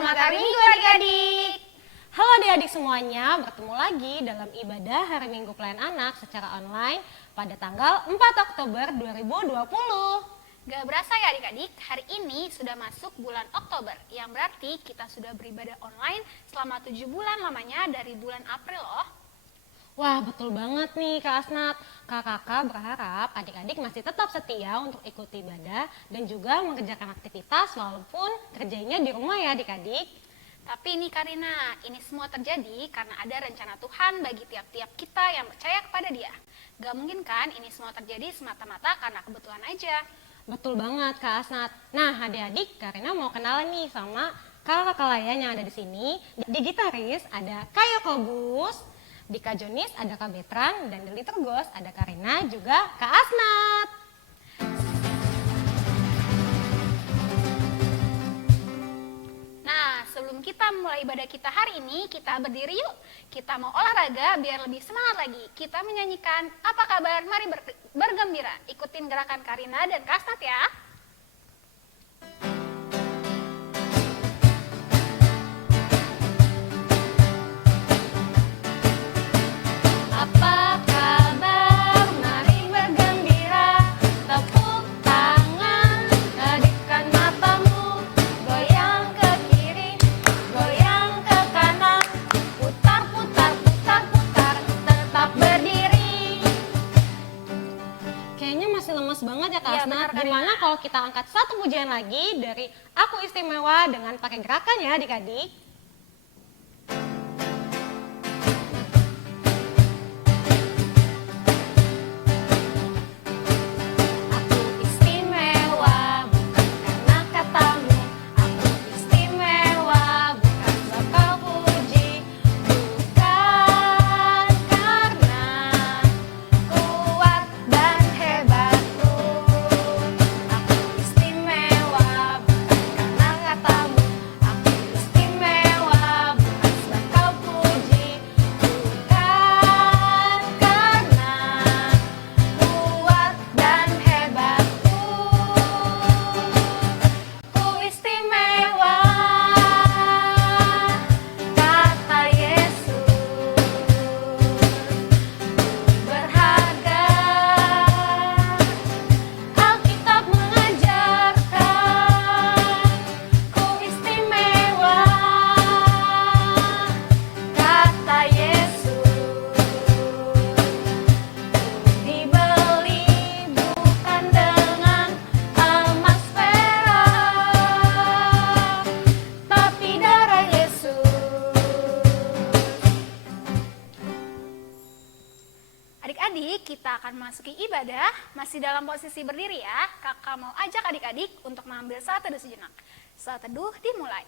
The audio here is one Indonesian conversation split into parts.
Selamat hari Minggu adik-adik. Halo adik-adik semuanya, bertemu lagi dalam ibadah hari Minggu Pelayan Anak secara online pada tanggal 4 Oktober 2020. Gak berasa ya adik-adik, hari ini sudah masuk bulan Oktober, yang berarti kita sudah beribadah online selama 7 bulan lamanya dari bulan April loh. Wah, betul banget nih Kak Asnat. Kakak berharap adik-adik masih tetap setia untuk ikuti ibadah dan juga mengerjakan aktivitas walaupun kerjanya di rumah ya adik-adik. Tapi ini Karina, ini semua terjadi karena ada rencana Tuhan bagi tiap-tiap kita yang percaya kepada Dia. Gak mungkin kan ini semua terjadi semata-mata karena kebetulan aja. Betul banget Kak Asnat. Nah adik-adik, Karina mau kenalan nih sama kakak layan yang ada di sini. Di gitaris ada Kak Yakobus, di Kak Jonis ada Kak Betran, dan di liturgos ada Karina juga Kak Asnat. Nah, sebelum kita mulai ibadah kita hari ini, kita berdiri yuk. Kita mau olahraga biar lebih semangat lagi. Kita menyanyikan Apa Kabar? Mari bergembira. Ikutin gerakan Karina dan Kak Asnat ya. Apa kabar? Mari bergembira. Tepuk tangan, kedipkan matamu. Goyang ke kiri, goyang ke kanan. Putar, putar, putar, putar. Tetap berdiri. Kayaknya masih lemes banget ya Kak Iya, Asnat. benar, Karina. Gimana kalau kita angkat satu pujian lagi dari Aku Istimewa dengan pakai gerakan ya adik-adik. Aku istimewa bukan karena katamu. Aku istimewa bukan sebab kau puji. Bukan karena kuat dan hebatku. Aku istimewa bukan karena katamu. Aku istimewa bukan sebab kau puji. Bukan karena kuat dan hebatku. Ku istimewa, kata Yesus. Berharga, Alkitab mengajarkan. Ku istimewa, kata Yesus. Dibeli bukan dengan emas perak, tapi darah Yesus. Adik-adik, kita akan masuki ibadah, masih dalam posisi berdiri ya. Kakak mau ajak adik-adik untuk mengambil saat teduh sejenak. Saat teduh dimulai.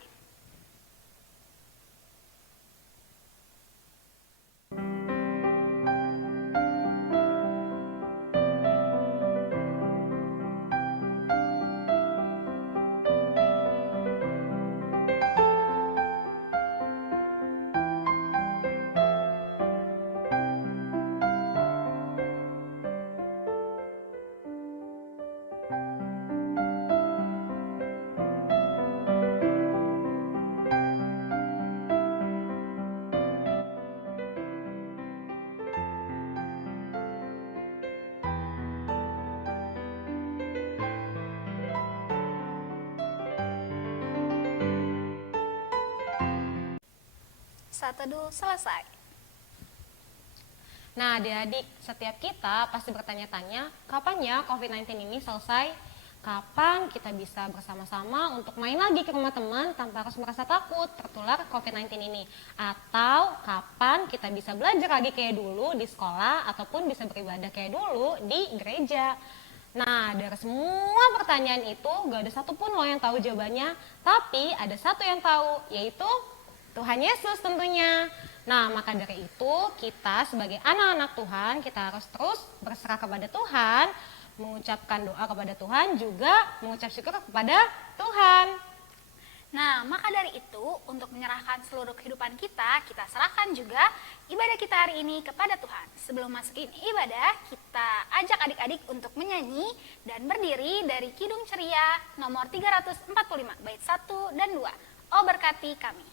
Saat teduh selesai. Nah adik-adik, setiap kita pasti bertanya-tanya, kapan ya COVID-19 ini selesai? Kapan kita bisa bersama-sama untuk main lagi ke rumah teman tanpa harus merasa takut tertular COVID-19 ini? Atau kapan kita bisa belajar lagi kayak dulu di sekolah ataupun bisa beribadah kayak dulu di gereja? Nah dari semua pertanyaan itu gak ada satupun lo yang tahu jawabannya, tapi ada satu yang tahu, yaitu Tuhan Yesus tentunya. Nah maka dari itu kita sebagai anak-anak Tuhan kita harus terus berserah kepada Tuhan, mengucapkan doa kepada Tuhan, juga mengucap syukur kepada Tuhan. Nah, maka dari itu, untuk menyerahkan seluruh kehidupan kita, kita serahkan juga ibadah kita hari ini kepada Tuhan. Sebelum masukin ibadah, kita ajak adik-adik untuk menyanyi dan berdiri dari Kidung Ceria nomor 345, bait 1 dan 2. Oh berkati kami.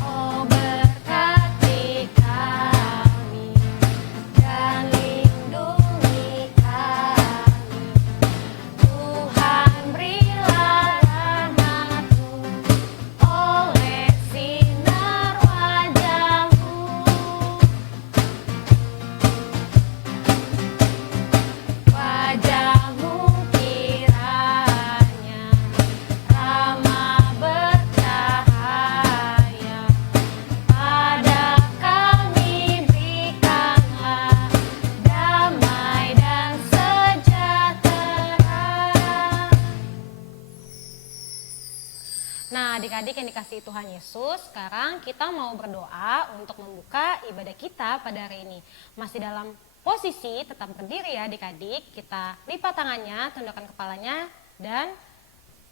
Oh berkati kami dan lindungi kami, Tuhan berilah rahmat-Mu oleh sinar wajah-Mu. Wajah-Mu kiranya ramah bercahaya, pada kami berikanlah damai dan sejahtera. Nah, adik-adik yang dikasihi Tuhan Yesus, sekarang kita mau berdoa untuk membuka ibadah kita pada hari ini. Masih dalam posisi tetap berdiri ya adik-adik, kita lipat tangannya, tundukkan kepalanya, dan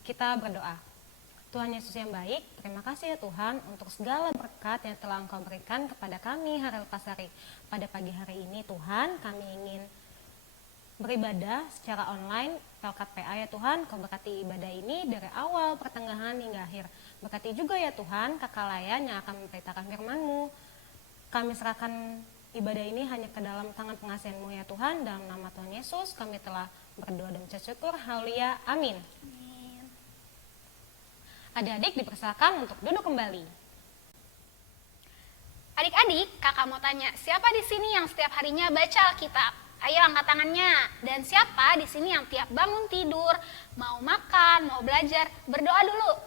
kita berdoa. Tuhan Yesus yang baik, terima kasih ya Tuhan untuk segala berkat yang telah Engkau berikan kepada kami hari lepas hari. Pada pagi hari ini Tuhan, kami ingin beribadah secara online Pelkat PA ya Tuhan. Kau berkati ibadah ini dari awal, pertengahan hingga akhir. Berkati juga ya Tuhan kakak Layan yang akan memberitakan firman-Mu. Kami serahkan ibadah ini hanya ke dalam tangan pengasihan-Mu ya Tuhan. Dalam nama Tuhan Yesus kami telah berdoa dan mengucap syukur. Haleluya, amin. Amin. Adik-adik dipersilakan untuk duduk kembali. Adik-adik, kakak mau tanya, siapa di sini yang setiap harinya baca Alkitab? Ayo angkat tangannya. Dan siapa di sini yang tiap bangun tidur, mau makan, mau belajar, berdoa dulu?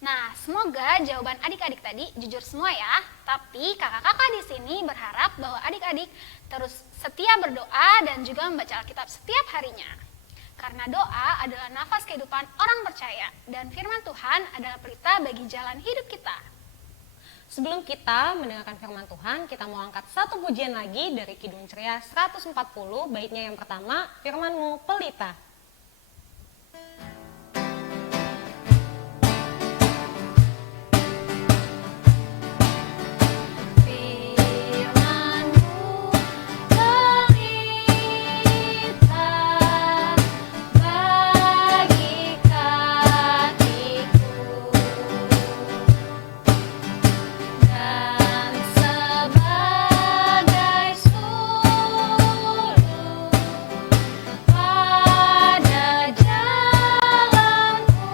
Nah, semoga jawaban adik-adik tadi jujur semua ya. Tapi kakak-kakak di sini berharap bahwa adik-adik terus setia berdoa dan juga membaca Alkitab setiap harinya. Karena doa adalah nafas kehidupan orang percaya dan firman Tuhan adalah pelita bagi jalan hidup kita. Sebelum kita mendengarkan firman Tuhan, kita mau angkat satu pujian lagi dari Kidung Ceria 140, baitnya yang pertama, firman-Mu pelita. Firman-Mu pelita bagi kakiku dan sebagai suluh pada jalanku.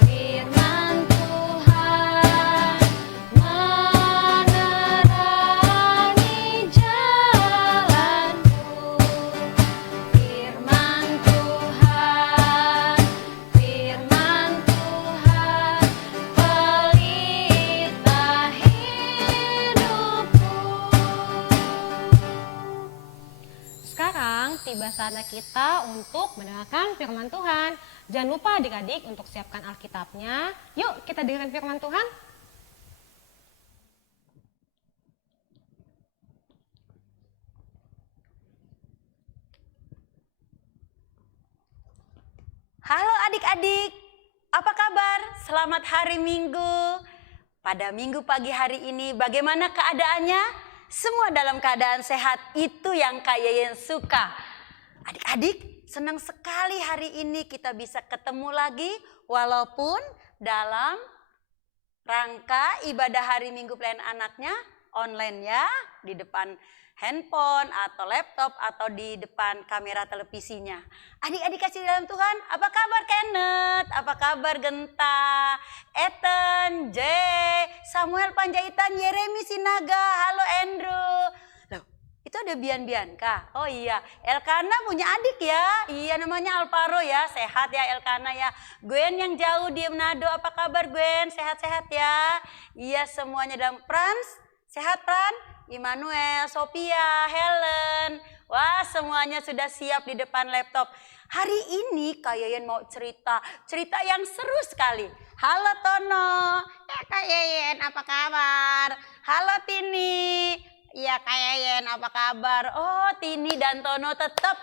Firman Tuhan menerangi jalanku. Firman Tuhan pelita hidupku. Sekarang tiba saatnya kita untuk mendengarkan firman Tuhan. Jangan lupa adik-adik untuk siapkan Alkitabnya. Yuk kita dengarkan firman Tuhan. Halo adik-adik, apa kabar? Selamat hari Minggu. Pada Minggu pagi hari ini bagaimana keadaannya? Semua dalam keadaan sehat, itu yang Kak Yeyen suka. Adik-adik, senang sekali hari ini kita bisa ketemu lagi walaupun dalam rangka ibadah hari Minggu pelayanan anaknya online ya, di depan handphone atau laptop atau di depan kamera televisinya. Adik-adik kasih dalam Tuhan, apa kabar Kenneth? Apa kabar Genta, Ethan, Jay, Samuel Panjaitan, Yeremi Sinaga, halo Andrew. Loh, itu ada Bian-Bianka. Oh iya, Elkana punya adik ya. Iya namanya Alvaro ya, sehat ya Elkana ya. Gwen yang jauh di Manado, apa kabar Gwen? Sehat-sehat ya. Iya semuanya dalam Frans, sehat Fran? Immanuel, Sophia, Helen. Wah semuanya sudah siap di depan laptop. Hari ini Kak Yeyen mau cerita yang seru sekali. Halo Tono, ya Kak Yeyen apa kabar? Halo Tini, ya Kak Yeyen apa kabar? Oh Tini dan Tono tetap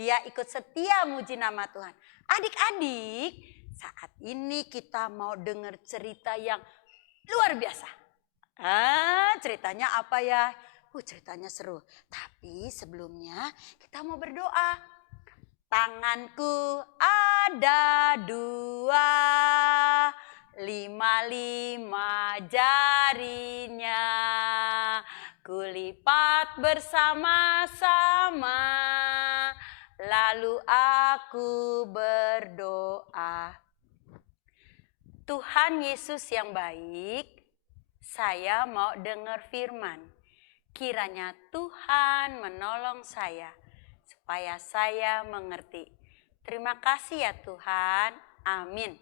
dia ikut setia muji nama Tuhan. Adik-adik, saat ini kita mau dengar cerita yang luar biasa. Ceritanya apa ya? Ceritanya seru. Tapi sebelumnya kita mau berdoa. Tanganku ada dua, lima jarinya. Kulipat bersama-sama, lalu aku berdoa. Tuhan Yesus yang baik, saya mau dengar firman. Kiranya Tuhan menolong saya supaya saya mengerti. Terima kasih ya Tuhan. Amin.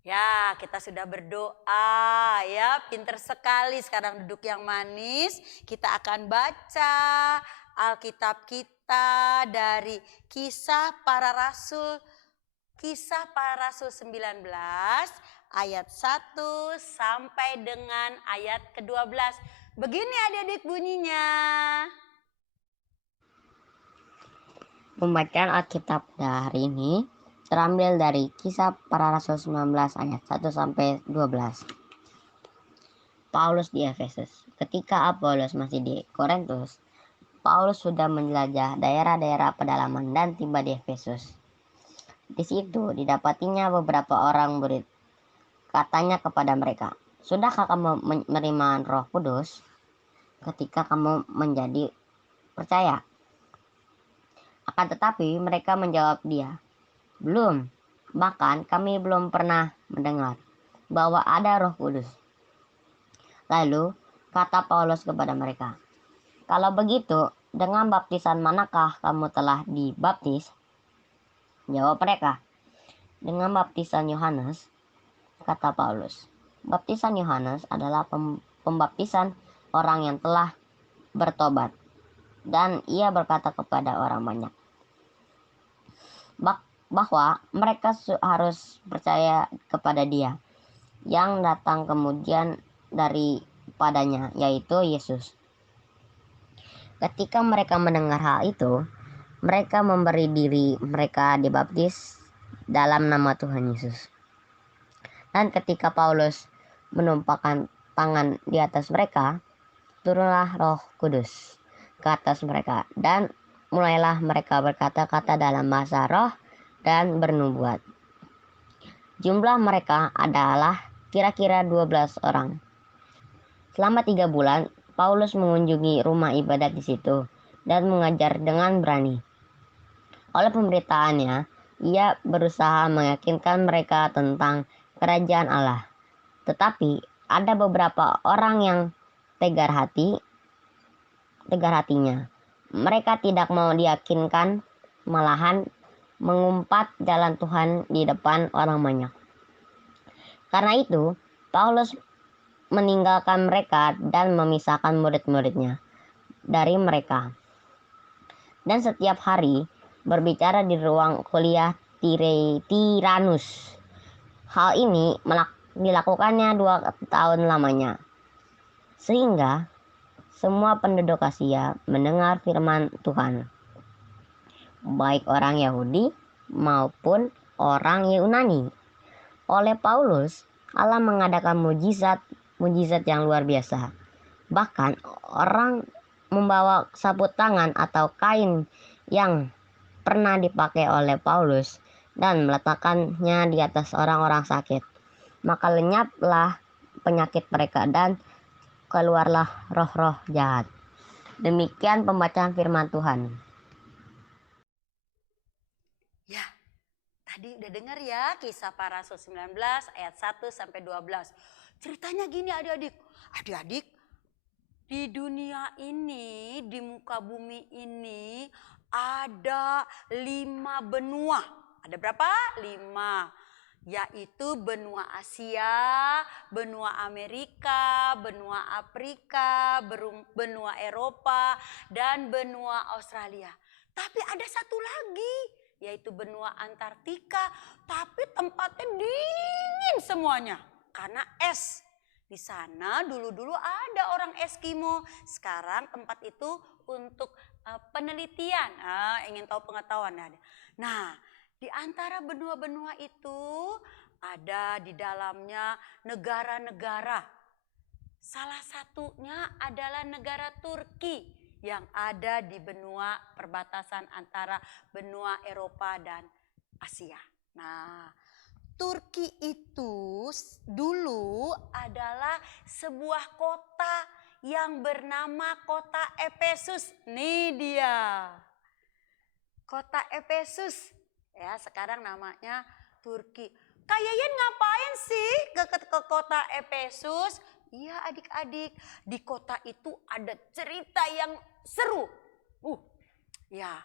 Ya, kita sudah berdoa ya. Pinter sekali sekarang duduk yang manis. Kita akan baca Alkitab kita dari Kisah Para Rasul. Kisah Para Rasul 19 ayat 1 sampai dengan ayat ke-12. Begini adik-adik bunyinya. Pembacaan Alkitab hari ini terambil dari Kisah Para Rasul 19 ayat 1 sampai 12. Paulus di Efesus. Ketika Apolos masih di Korintus, Paulus sudah menjelajah daerah-daerah pedalaman dan tiba di Efesus. Di situ didapatinya beberapa orang murid. Katanya kepada mereka, "Sudahkah kamu menerima Roh Kudus ketika kamu menjadi percaya?" Akan tetapi mereka menjawab dia, "Belum, bahkan kami belum pernah mendengar bahwa ada Roh Kudus." Lalu kata Paulus kepada mereka, "Kalau begitu, dengan baptisan manakah kamu telah dibaptis?" Jawab mereka, "Dengan baptisan Yohanes." Kata Paulus, "Baptisan Yohanes adalah pembaptisan orang yang telah bertobat." Dan ia berkata kepada orang banyak bahwa mereka harus percaya kepada dia yang datang kemudian daripadanya, yaitu Yesus. Ketika mereka mendengar hal itu, mereka memberi diri mereka dibaptis dalam nama Tuhan Yesus. Dan ketika Paulus menumpahkan tangan di atas mereka, turunlah Roh Kudus ke atas mereka, dan mulailah mereka berkata-kata dalam bahasa roh dan bernubuat. Jumlah mereka adalah kira-kira 12 orang. Selama 3 bulan, Paulus mengunjungi rumah ibadat di situ dan mengajar dengan berani. Oleh pemberitaannya, ia berusaha meyakinkan mereka tentang kerajaan Allah. Tetapi ada beberapa orang yang tegar hatinya. Mereka tidak mau diyakinkan, malahan mengumpat jalan Tuhan di depan orang banyak. Karena itu, Paulus meninggalkan mereka dan memisahkan murid-muridnya dari mereka. Dan setiap hari berbicara di ruang kuliah Tiranus. Hal ini dilakukannya 2 tahun lamanya. Sehingga semua penduduk Asia mendengar firman Tuhan, baik orang Yahudi maupun orang Yunani. Oleh Paulus, Allah mengadakan mujizat yang luar biasa. Bahkan orang membawa sabut tangan atau kain yang pernah dipakai oleh Paulus dan meletakkannya di atas orang-orang sakit. Maka lenyaplah penyakit mereka dan keluarlah roh-roh jahat. Demikian pembacaan firman Tuhan. Ya, tadi udah dengar ya Kisah Para Rasul 19 ayat 1 sampai 12. Ceritanya gini adik-adik. Adik-adik, di dunia ini, di muka bumi ini ada 5 benua. Ada berapa? 5. Yaitu benua Asia, benua Amerika, benua Afrika, benua Eropa, dan benua Australia. Tapi ada satu lagi, yaitu benua Antartika, tapi tempatnya dingin semuanya karena es. Di sana dulu-dulu ada orang Eskimo, sekarang tempat itu untuk penelitian, ingin tahu pengetahuan. Nah, Di antara benua-benua itu ada di dalamnya negara-negara. Salah satunya adalah negara Turki yang ada di benua perbatasan antara benua Eropa dan Asia. Nah, Turki itu dulu adalah sebuah kota yang bernama kota Efesus. Nih dia. Kota Efesus. Ya, sekarang namanya Turki. Kak Yeyen ngapain sih ke kota Efesus? Iya adik-adik, di kota itu ada cerita yang seru. Ya,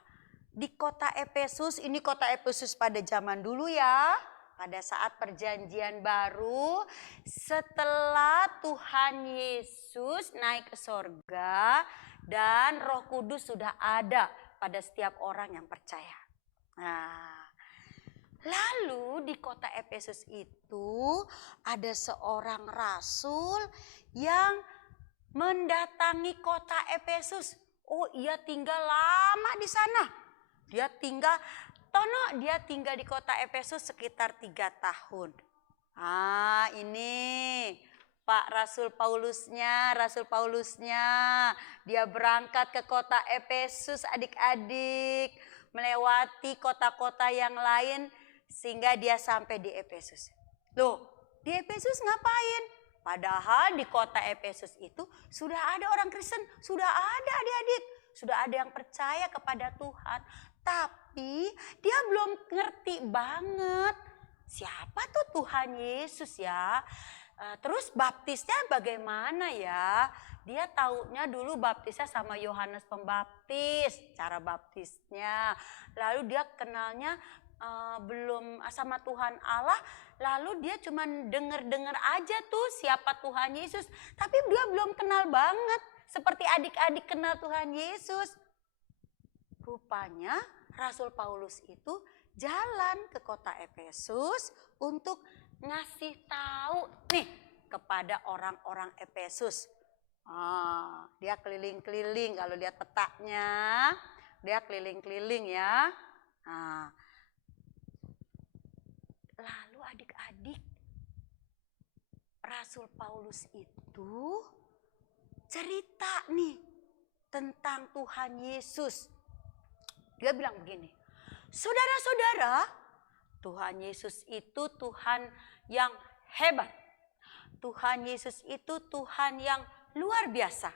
di kota Efesus, ini kota Efesus pada zaman dulu ya. Pada saat perjanjian baru, setelah Tuhan Yesus naik ke sorga dan Roh Kudus sudah ada pada setiap orang yang percaya. Nah, lalu di kota Efesus itu ada seorang rasul yang mendatangi kota Efesus. Oh, ia tinggal lama di sana. Dia tinggal di kota Efesus sekitar 3 tahun. Ah, ini Pak Rasul Paulusnya. Dia berangkat ke kota Efesus adik-adik, melewati kota-kota yang lain sehingga dia sampai di Efesus. Loh, di Efesus ngapain? Padahal di kota Efesus itu sudah ada orang Kristen, sudah ada adik-adik, sudah ada yang percaya kepada Tuhan. Tapi dia belum ngerti banget siapa tuh Tuhan Yesus ya. Terus baptisnya bagaimana ya? Dia taunya dulu baptisnya sama Yohanes Pembaptis, cara baptisnya. Lalu dia kenalnya belum sama Tuhan Allah, lalu dia cuma dengar aja tuh siapa Tuhan Yesus, tapi dia belum kenal banget seperti adik-adik kenal Tuhan Yesus. Rupanya Rasul Paulus itu jalan ke kota Efesus untuk ngasih tahu nih kepada orang-orang Efesus. Dia keliling-keliling, kalau lihat petanya, dia keliling-keliling ya. Lalu adik-adik, Rasul Paulus itu cerita nih tentang Tuhan Yesus. Dia bilang begini, saudara-saudara, Tuhan Yesus itu Tuhan yang hebat. Tuhan Yesus itu Tuhan yang luar biasa.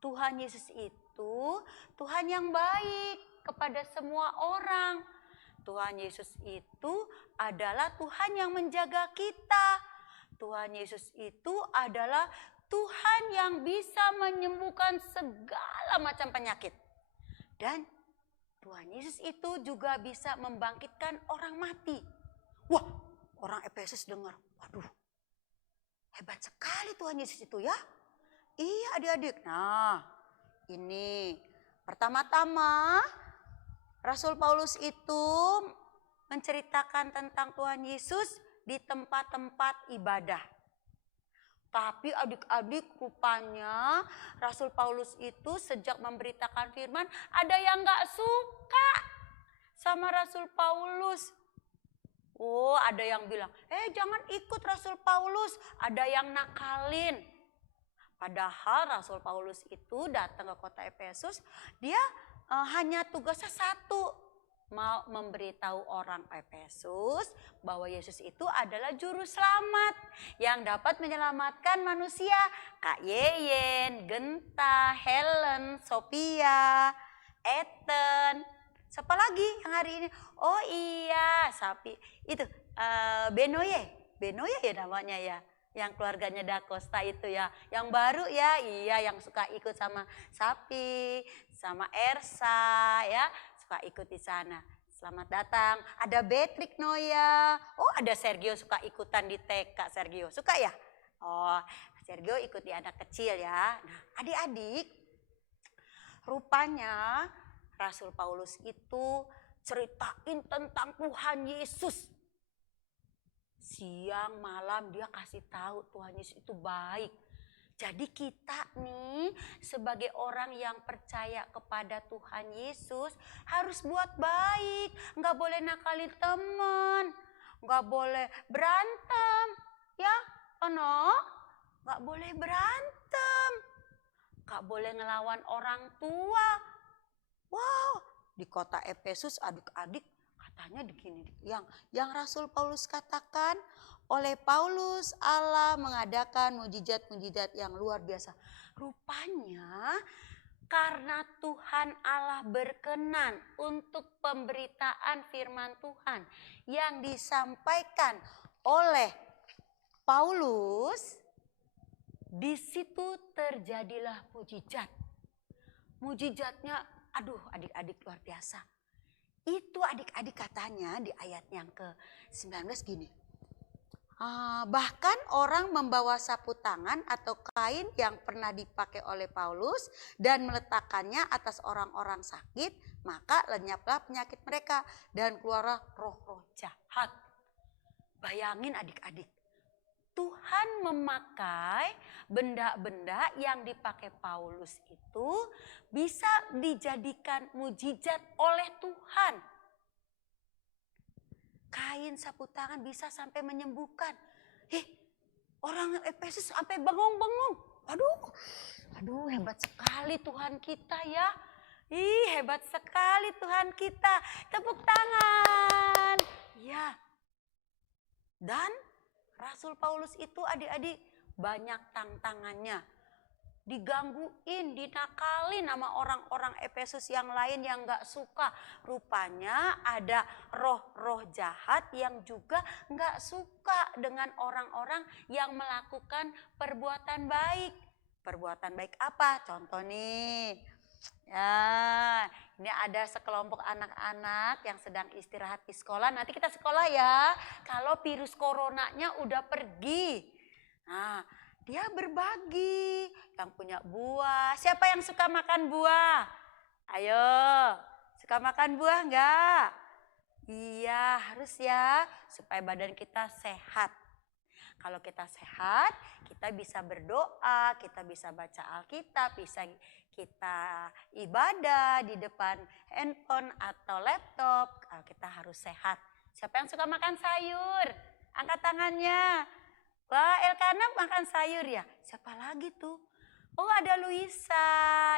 Tuhan Yesus itu Tuhan yang baik kepada semua orang. Tuhan Yesus itu adalah Tuhan yang menjaga kita. Tuhan Yesus itu adalah Tuhan yang bisa menyembuhkan segala macam penyakit. Dan Tuhan Yesus itu juga bisa membangkitkan orang mati. Wah, orang Efesus dengar, waduh, hebat sekali Tuhan Yesus itu ya. Iya adik-adik. Nah, ini pertama-tama Rasul Paulus itu menceritakan tentang Tuhan Yesus di tempat-tempat ibadah. Tapi adik-adik rupanya Rasul Paulus itu sejak memberitakan firman ada yang gak suka sama Rasul Paulus. Oh, ada yang bilang, jangan ikut Rasul Paulus, ada yang nakalin. Padahal Rasul Paulus itu datang ke kota Efesus, dia hanya tugasnya satu, mau memberitahu orang Efesus bahwa Yesus itu adalah juru selamat yang dapat menyelamatkan manusia. Kak Yeyen, Genta, Helen, Sophia, Ethan, siapa lagi yang hari ini? Oh iya, sapi itu Benoye ya namanya ya. Yang keluarganya Da Costa itu ya, yang baru ya, iya yang suka ikut sama Sapi, sama Ersa ya, suka ikut di sana. Selamat datang. Ada Beatrix Noya. Oh, ada Sergio suka ikutan di TK. Sergio suka ya? Oh, Sergio ikut di anak kecil ya. Nah, adik-adik, rupanya Rasul Paulus itu ceritain tentang Tuhan Yesus. Siang malam dia kasih tahu Tuhan Yesus itu baik. Jadi kita nih ini sebagai orang yang percaya kepada Tuhan Yesus harus buat baik. Nggak boleh nakalin teman, nggak boleh berantem. Ya, Tono, nggak boleh berantem. Nggak boleh ngelawan orang tua. Wow, di kota Efesus adik-adik katanya begini, yang Rasul Paulus katakan, oleh Paulus Allah mengadakan mujizat-mujizat yang luar biasa. Rupanya karena Tuhan Allah berkenan untuk pemberitaan firman Tuhan yang disampaikan oleh Paulus, di situ terjadilah mujizat. Mujizatnya, aduh adik-adik luar biasa. Itu adik-adik katanya di ayat yang ke-19 gini. Bahkan orang membawa sapu tangan atau kain yang pernah dipakai oleh Paulus dan meletakkannya atas orang-orang sakit, maka lenyaplah penyakit mereka dan keluarlah roh-roh jahat. Bayangin adik-adik, Tuhan memakai benda-benda yang dipakai Paulus itu bisa dijadikan mujizat oleh Tuhan. Kain sapu tangan bisa sampai menyembuhkan. Orang Efesus sampai bengong-bengong. Aduh hebat sekali Tuhan kita ya. Hebat sekali Tuhan kita. Tepuk tangan. Ya. Dan Rasul Paulus itu adik-adik banyak tantangannya. Digangguin, dinakalin sama orang-orang Efesus yang lain yang gak suka. Rupanya ada roh-roh jahat yang juga gak suka dengan orang-orang yang melakukan perbuatan baik. Perbuatan baik apa? Contoh nih. Ya, ini ada sekelompok anak-anak yang sedang istirahat di sekolah. Nanti kita sekolah ya. Kalau virus coronanya udah pergi. Nah, dia berbagi. Yang punya buah. Siapa yang suka makan buah? Ayo, suka makan buah enggak? Iya, harus ya. Supaya badan kita sehat. Kalau kita sehat, kita bisa berdoa, kita bisa baca Alkitab, bisa kita ibadah di depan handphone atau laptop. Kalau kita harus sehat. Siapa yang suka makan sayur? Angkat tangannya. Wah, Elkana makan sayur ya? Siapa lagi tuh? Oh, ada Luisa.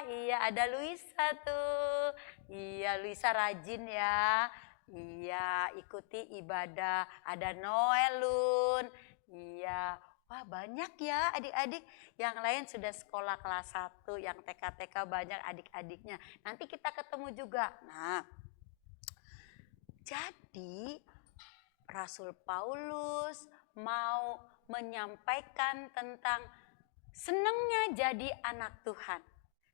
Iya, ada Luisa tuh. Iya, Luisa rajin ya. Iya, ikuti ibadah. Ada Noelun. Iya, wah banyak ya adik-adik. Yang lain sudah sekolah kelas 1, yang TK-TK banyak adik-adiknya. Nanti kita ketemu juga. Nah, jadi Rasul Paulus mau menyampaikan tentang senangnya jadi anak Tuhan.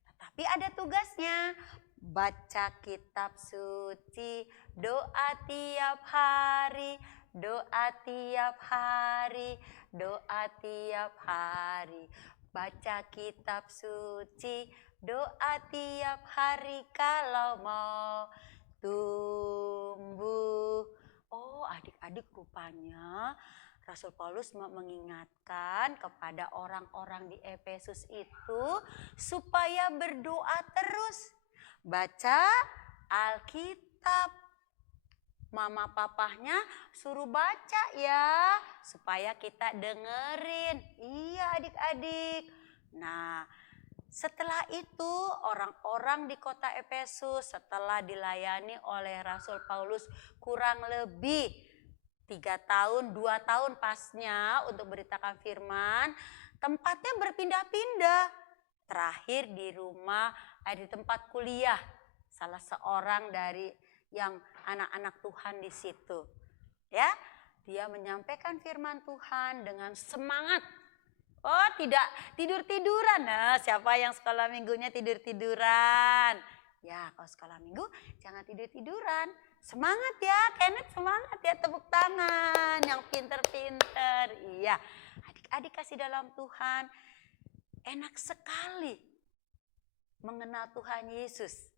Tetapi ada tugasnya. Baca kitab suci, doa tiap hari, doa tiap hari, doa tiap hari. Baca kitab suci, doa tiap hari kalau mau tumbuh. Oh, adik-adik rupanya Rasul Paulus mau mengingatkan kepada orang-orang di Efesus itu supaya berdoa terus. Baca Alkitab. Mama papahnya suruh baca ya, supaya kita dengerin. Iya adik-adik. Nah, setelah itu orang-orang di kota Efesus setelah dilayani oleh Rasul Paulus kurang lebih 3 tahun, 2 tahun pasnya untuk beritakan firman, tempatnya berpindah-pindah. Terakhir di rumah, di tempat kuliah salah seorang dari yang anak-anak Tuhan di situ. Ya, dia menyampaikan firman Tuhan dengan semangat. Oh, tidak tidur-tiduran. Nah, siapa yang sekolah minggunya tidur-tiduran? Ya, kalau sekolah minggu jangan tidur-tiduran. Semangat ya, Kenneth semangat ya, tepuk tangan yang pinter-pinter. Iya, adik-adik kasih dalam Tuhan. Enak sekali mengenal Tuhan Yesus.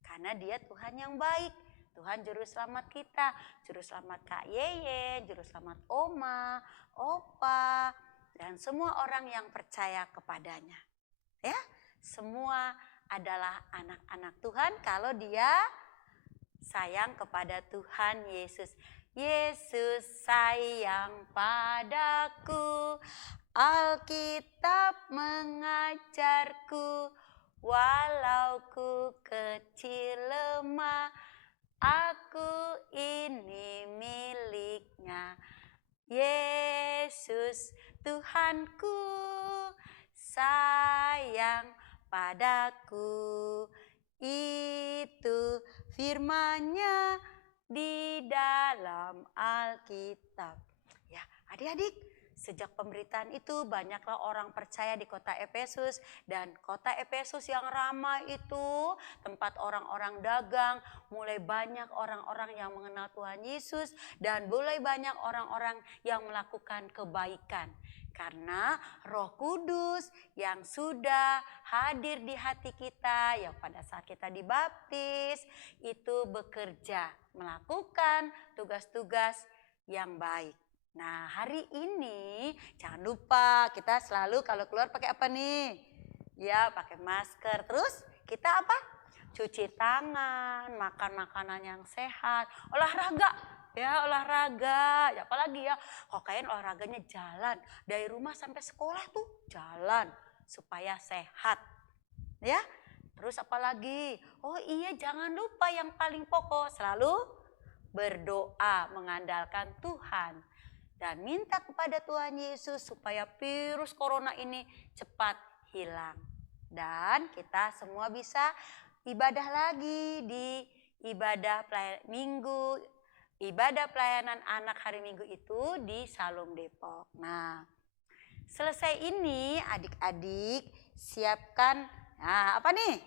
Karena dia Tuhan yang baik. Tuhan juru selamat kita. Juru selamat Kak Yeye, juru selamat Oma, Opa, dan semua orang yang percaya kepadanya. Ya, semua adalah anak-anak Tuhan kalau dia sayang kepada Tuhan Yesus. Yesus sayang padaku, Alkitab mengajarku, walau ku kecil lemah, aku ini miliknya. Yesus Tuhanku sayang padaku, itu firman-Nya di dalam Alkitab. Ya, adik-adik, sejak pemberitaan itu banyaklah orang percaya di kota Efesus, dan kota Efesus yang ramai itu tempat orang-orang dagang, mulai banyak orang-orang yang mengenal Tuhan Yesus dan mulai banyak orang-orang yang melakukan kebaikan. Karena Roh Kudus yang sudah hadir di hati kita, yang pada saat kita dibaptis itu bekerja melakukan tugas-tugas yang baik. Nah, hari ini jangan lupa kita selalu kalau keluar pakai apa nih? Ya, pakai masker. Terus kita apa? Cuci tangan, makan makanan yang sehat, olahraga. Ya, olahraga. Ya, apalagi ya, kok kayaknya olahraganya jalan. Dari rumah sampai sekolah tuh jalan supaya sehat. Ya. Terus apalagi? Oh iya, jangan lupa yang paling pokok, selalu berdoa mengandalkan Tuhan. Dan minta kepada Tuhan Yesus supaya virus corona ini cepat hilang. Dan kita semua bisa ibadah lagi di ibadah pelayanan anak hari Minggu itu di Salum Depok. Nah, selesai ini adik-adik siapkan, nah apa nih?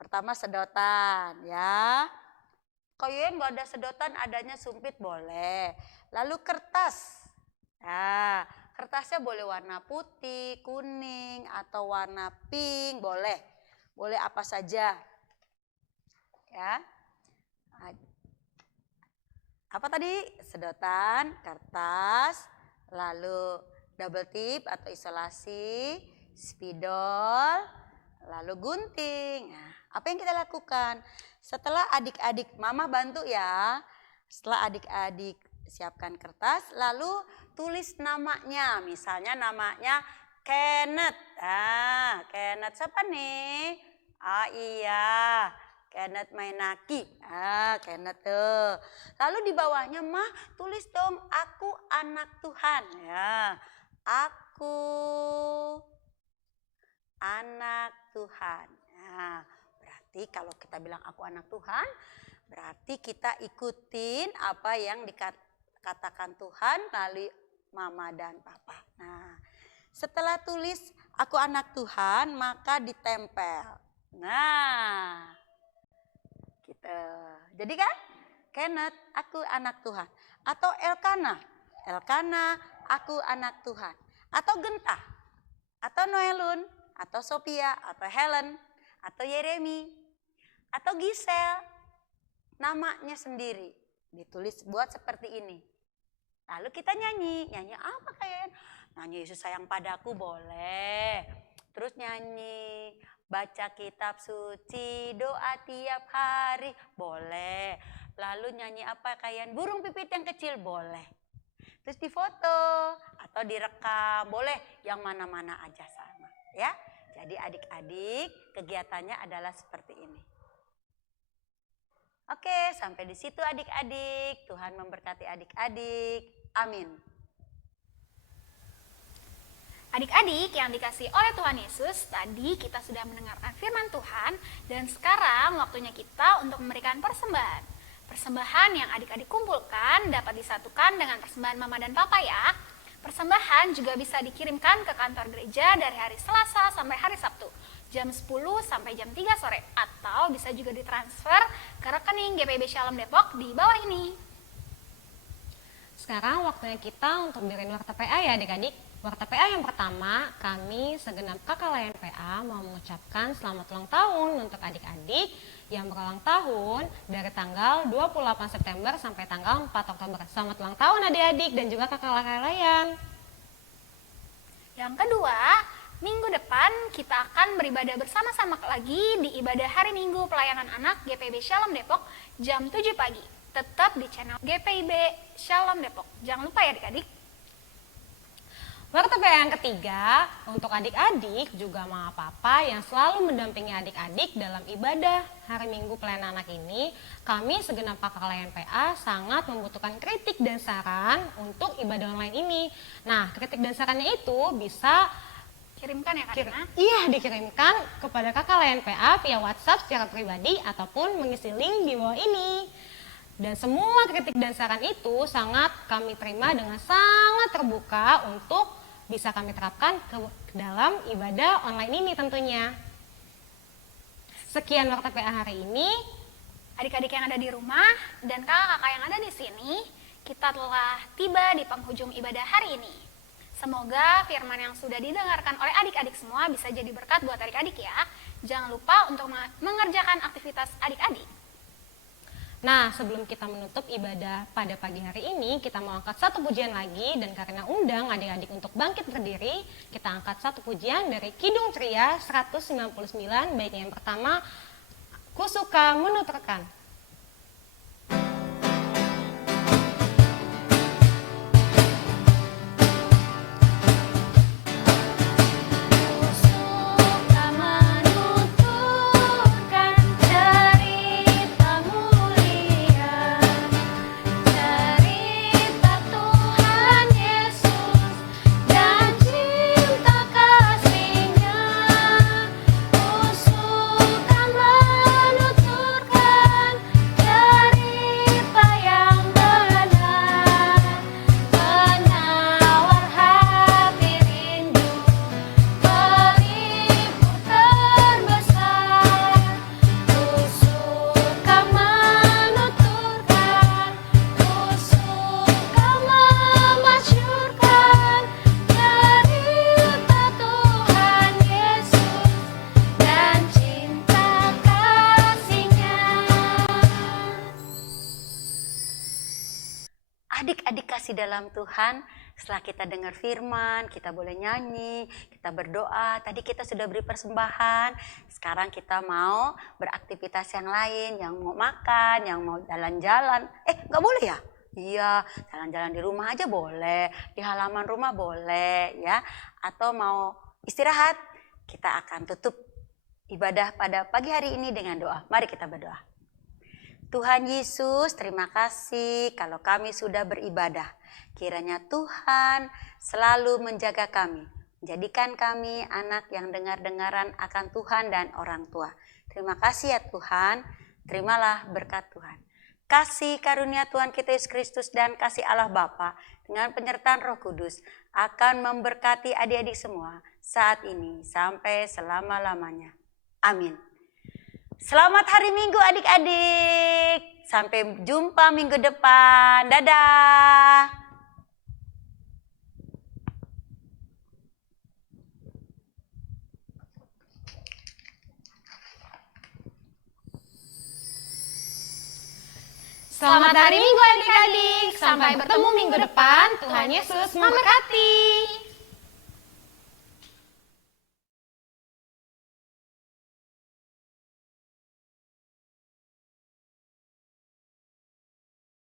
Pertama sedotan ya. Kayaknya nggak ada sedotan, adanya sumpit boleh. Lalu kertas. Nah, kertasnya boleh warna putih, kuning, atau warna pink, boleh. Boleh apa saja. Ya. Apa tadi? Sedotan, kertas, lalu double tip atau isolasi, spidol, lalu gunting. Nah, apa yang kita lakukan? Setelah adik-adik, mama bantu ya. Setelah adik-adik siapkan kertas, lalu tulis namanya. Misalnya namanya Kenneth. Ah, Kenneth siapa nih? Ah iya, Kenneth Mainaki. Ah, Kenneth tuh. Lalu di bawahnya mah tulis dong, aku anak Tuhan. Ya, aku anak Tuhan. Nah, berarti kalau kita bilang aku anak Tuhan, berarti kita ikutin apa yang dikatakan Tuhan melalui mama dan papa. Nah, setelah tulis aku anak Tuhan, maka ditempel. Nah, gitu. Jadi kan, Kenneth, aku anak Tuhan. Atau Elkana, Elkana, aku anak Tuhan. Atau Genta, atau Noelun, atau Sophia, atau Helen, atau Yeremi, atau Giselle, namanya sendiri ditulis buat seperti ini. Lalu kita nyanyi apa kalian? Nyanyi Yesus sayang padaku boleh. Terus nyanyi baca kitab suci, doa tiap hari boleh. Lalu nyanyi apa kalian? Burung pipit yang kecil boleh. Terus difoto atau direkam boleh, yang mana-mana aja sama ya. Jadi adik-adik kegiatannya adalah seperti ini. Oke, sampai di situ adik-adik. Tuhan memberkati adik-adik. Amin. Adik-adik yang dikasih oleh Tuhan Yesus, tadi kita sudah mendengarkan firman Tuhan dan sekarang waktunya kita untuk memberikan persembahan. Persembahan yang adik-adik kumpulkan dapat disatukan dengan persembahan mama dan papa ya. Persembahan juga bisa dikirimkan ke kantor gereja dari hari Selasa sampai hari Sabtu, jam 10 sampai jam 3 sore, atau bisa juga ditransfer ke rekening GPIB Shalom Depok di bawah ini. Sekarang waktunya kita untuk berikan warta PA ya adik-adik. Warta PA yang pertama, kami segenap kakak layan PA mau mengucapkan selamat ulang tahun untuk adik-adik yang berulang tahun dari tanggal 28 September sampai tanggal 4 Oktober. Selamat ulang tahun adik-adik dan juga kakak layan. Yang kedua, Minggu depan kita akan beribadah bersama-sama lagi di ibadah hari Minggu pelayanan anak GPIB Shalom Depok jam 7 pagi. Tetap di channel GPIB Shalom Depok. Jangan lupa ya adik-adik. Warta PA yang ketiga, untuk adik-adik juga mama papa yang selalu mendampingi adik-adik dalam ibadah hari Minggu pelayanan anak ini, kami segenap kakak layan PA sangat membutuhkan kritik dan saran untuk ibadah online ini. Nah, kritik dan sarannya itu bisa Kirimkan ya Kak Dina. Iya, dikirimkan kepada kakak layan PA via WhatsApp secara pribadi ataupun mengisi link di bawah ini. Dan semua kritik dan saran itu sangat kami terima dengan sangat terbuka untuk bisa kami terapkan ke dalam ibadah online ini tentunya. Sekian Warta PA hari ini. Adik-adik yang ada di rumah dan kakak-kakak yang ada di sini, kita telah tiba di penghujung ibadah hari ini. Semoga firman yang sudah didengarkan oleh adik-adik semua bisa jadi berkat buat adik-adik ya. Jangan lupa untuk mengerjakan aktivitas adik-adik. Nah, sebelum kita menutup ibadah pada pagi hari ini, kita mau angkat satu pujian lagi, dan karena undang adik-adik untuk bangkit berdiri, kita angkat satu pujian dari Kidung Ceria 199, baiknya yang pertama, Ku Suka Menuturkan. Adik-adik kasih dalam Tuhan, setelah kita dengar firman, kita boleh nyanyi, kita berdoa. Tadi kita sudah beri persembahan, sekarang kita mau beraktivitas yang lain, yang mau makan, yang mau jalan-jalan. Nggak boleh ya? Iya, jalan-jalan di rumah aja boleh, di halaman rumah boleh ya. Atau mau istirahat, kita akan tutup ibadah pada pagi hari ini dengan doa. Mari kita berdoa. Tuhan Yesus, terima kasih kalau kami sudah beribadah. Kiranya Tuhan selalu menjaga kami. Jadikan kami anak yang dengar-dengaran akan Tuhan dan orang tua. Terima kasih ya Tuhan. Terimalah berkat Tuhan. Kasih karunia Tuhan kita Yesus Kristus dan kasih Allah Bapa dengan penyertaan Roh Kudus akan memberkati adik-adik semua saat ini sampai selama-lamanya. Amin. Selamat hari Minggu adik-adik. Sampai jumpa minggu depan. Dadah. Selamat hari Minggu adik-adik. Sampai bertemu minggu depan. Tuhan Yesus memberkati.